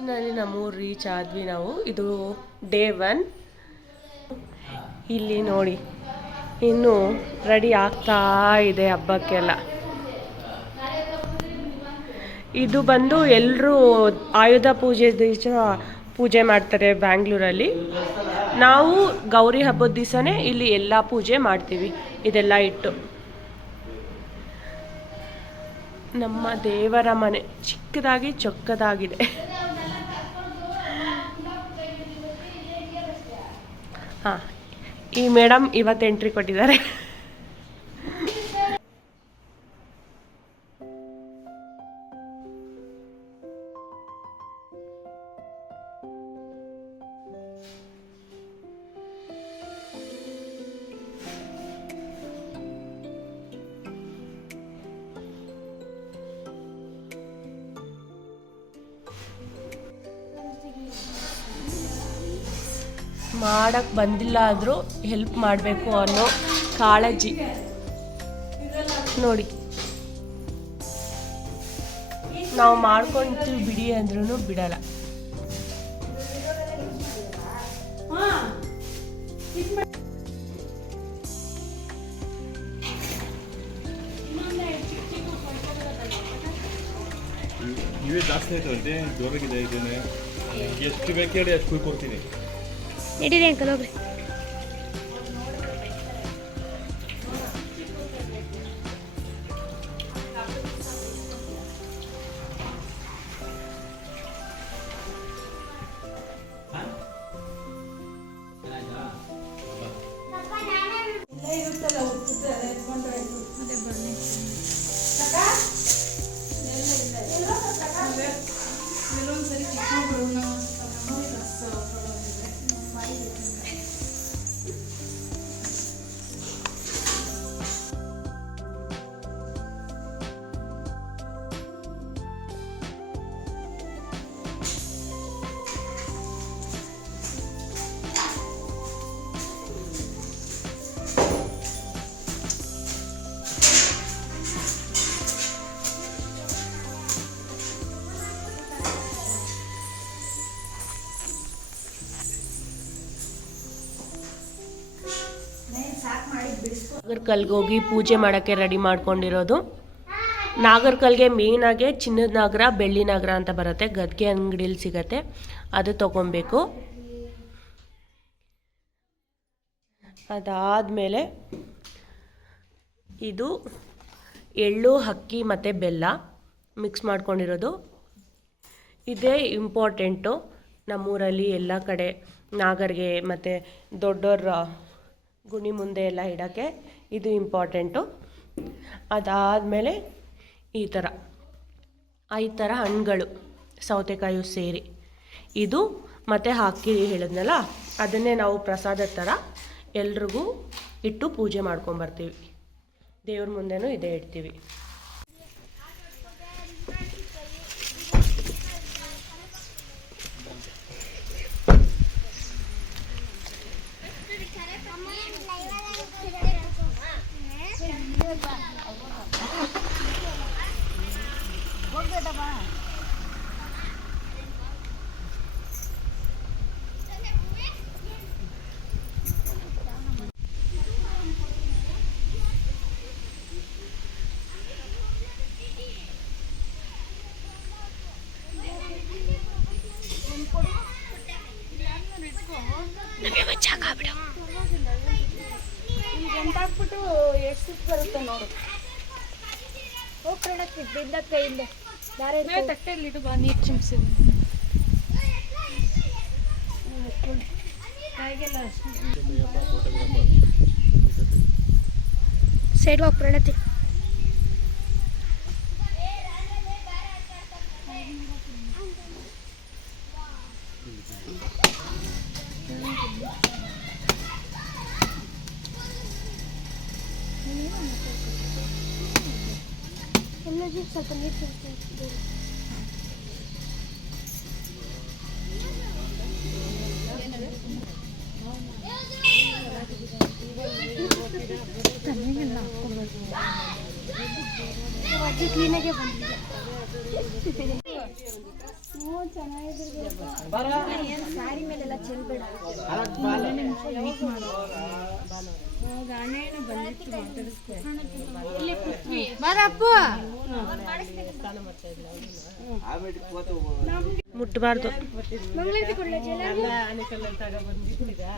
Finally ನಮ್ಮೂರು reach ಆದ್ವಿ ನಾವು. ಇದು ಡೇ 1. ಇಲ್ಲಿ ನೋಡಿ ಇನ್ನು ರೆಡಿ ಆಗ್ತಾ ಇದೆ ಹಬ್ಬಕ್ಕೆಲ್ಲ. ಇದು ಬಂದು ಎಲ್ಲರೂ ಆಯುಧ ಪೂಜೆ ದಿವಸ ಪೂಜೆ ಮಾಡ್ತಾರೆ ಬ್ಯಾಂಗ್ಳೂರಲ್ಲಿ. ನಾವು ಗೌರಿ ಹಬ್ಬದ ದಿವಸನೇ ಇಲ್ಲಿ ಎಲ್ಲ ಪೂಜೆ ಮಾಡ್ತೀವಿ, ಇದೆಲ್ಲ ಇಟ್ಟು. ನಮ್ಮ ದೇವರ ಮನೆ ಚಿಕ್ಕದಾಗಿ ಚೊಕ್ಕದಾಗಿದೆ. ಹಾಂ, ಈ ಮೇಡಮ್ ಇವತ್ತು ಎಂಟ್ರಿ ಕೊಟ್ಟಿದ್ದಾರೆ. ಮಾಡಕ್ಕೆ ಬಂದಿಲ್ಲ ಆದರೂ ಹೆಲ್ಪ್ ಮಾಡಬೇಕು ಅನ್ನೋ ಕಾಳಜಿ ನೋಡಿ. ನಾವು ಮಾಡ್ಕೊಳ್ತೀವಿ ಬಿಡಿ ಅಂದ್ರೂ ಬಿಡಲ್ಲ. ಇವೇ ಜಾಸ್ತಿ ಆಯ್ತಂತೆ, ಜೋರಾಗಿದೆ. ಇದನ್ನೇ ಎಷ್ಟು ಬೇಕು ಹೇಳಿ ಅಷ್ಟು ಕೊಡ್ತೀನಿ. ನಡೀರಿ ಅಂಕಲ್, ಹೋಗ್ರಿ. ನಾಗರ್ಕಲ್ಗೆ ಹೋಗಿ ಪೂಜೆ ಮಾಡೋಕ್ಕೆ ರೆಡಿ ಮಾಡ್ಕೊಂಡಿರೋದು. ನಾಗರ್ಕಲ್ಗೆ ಮೇಯ್ನಾಗೆ ಚಿನ್ನದ ನಾಗರ, ಬೆಳ್ಳಿ ನಾಗರ ಅಂತ ಬರುತ್ತೆ, ಗದ್ಗೆ ಅಂಗಡಿಲಿ ಸಿಗತ್ತೆ, ಅದು ತೊಗೊಬೇಕು. ಅದಾದಮೇಲೆ ಇದು ಎಳ್ಳು, ಅಕ್ಕಿ ಮತ್ತು ಬೆಲ್ಲ ಮಿಕ್ಸ್ ಮಾಡ್ಕೊಂಡಿರೋದು. ಇದೇ ಇಂಪಾರ್ಟೆಂಟು ನಮ್ಮೂರಲ್ಲಿ ಎಲ್ಲ ಕಡೆ ನಾಗರಿಗೆ ಮತ್ತು ದೊಡ್ಡವ್ರ ಗುಣಿ ಮುಂದೆ ಎಲ್ಲ ಇಡೋಕ್ಕೆ ಇದು ಇಂಪಾರ್ಟೆಂಟು. ಅದಾದಮೇಲೆ ಈ ಥರ 5 ಥರ ಹಣ್ಣುಗಳು, ಸೌತೆಕಾಯಿ ಸೇರಿ ಇದು, ಮತ್ತು ಅಕ್ಕಿ ಹೇಳಿದ್ನಲ್ಲ ಅದನ್ನೇ ನಾವು ಪ್ರಸಾದ ಥರ ಎಲ್ರಿಗೂ ಇಟ್ಟು ಪೂಜೆ ಮಾಡ್ಕೊಂಬರ್ತೀವಿ. ದೇವ್ರ ಮುಂದೆನೂ ಇದೇ ಇಡ್ತೀವಿ. ಎಂಟಾಕ್ಬಿಟ್ಟು ಎಷ್ಟು ಬರುತ್ತೆ ನೋಡು. ಹೋಗ್ಕೊಳಕ್ಕೆ ಬಿದ್ದ ಕೈಯಿಂದ ಬೇರೆ ತಟ್ಟೆಯಲ್ಲಿ ಇದು ಬಾ, ನೀರು ಚಿಮ್ಸಿದ ಸೈಡ್ ಹೋಗಿ ಪ್ರಣತಿ. ಸ್ವಲ್ಪ ನೀರು ಚಿಮ್ಸಿ. ಅಜ್ಜಿ ಕ್ಲೀನಾಗೆ ಬಂದಿದೆ. ಸ್ಯಾರಿ ಮೇಲೆಲ್ಲ ಚೆಲ್ಬೇಡ. ಮುಟ್ಟಬಾರ್ದು. ಮಂಗಳೂರಿಗೆ ಕೊಡ್ಲಾ ಜಲ? ಬಂದಿದ್ದೀರಾ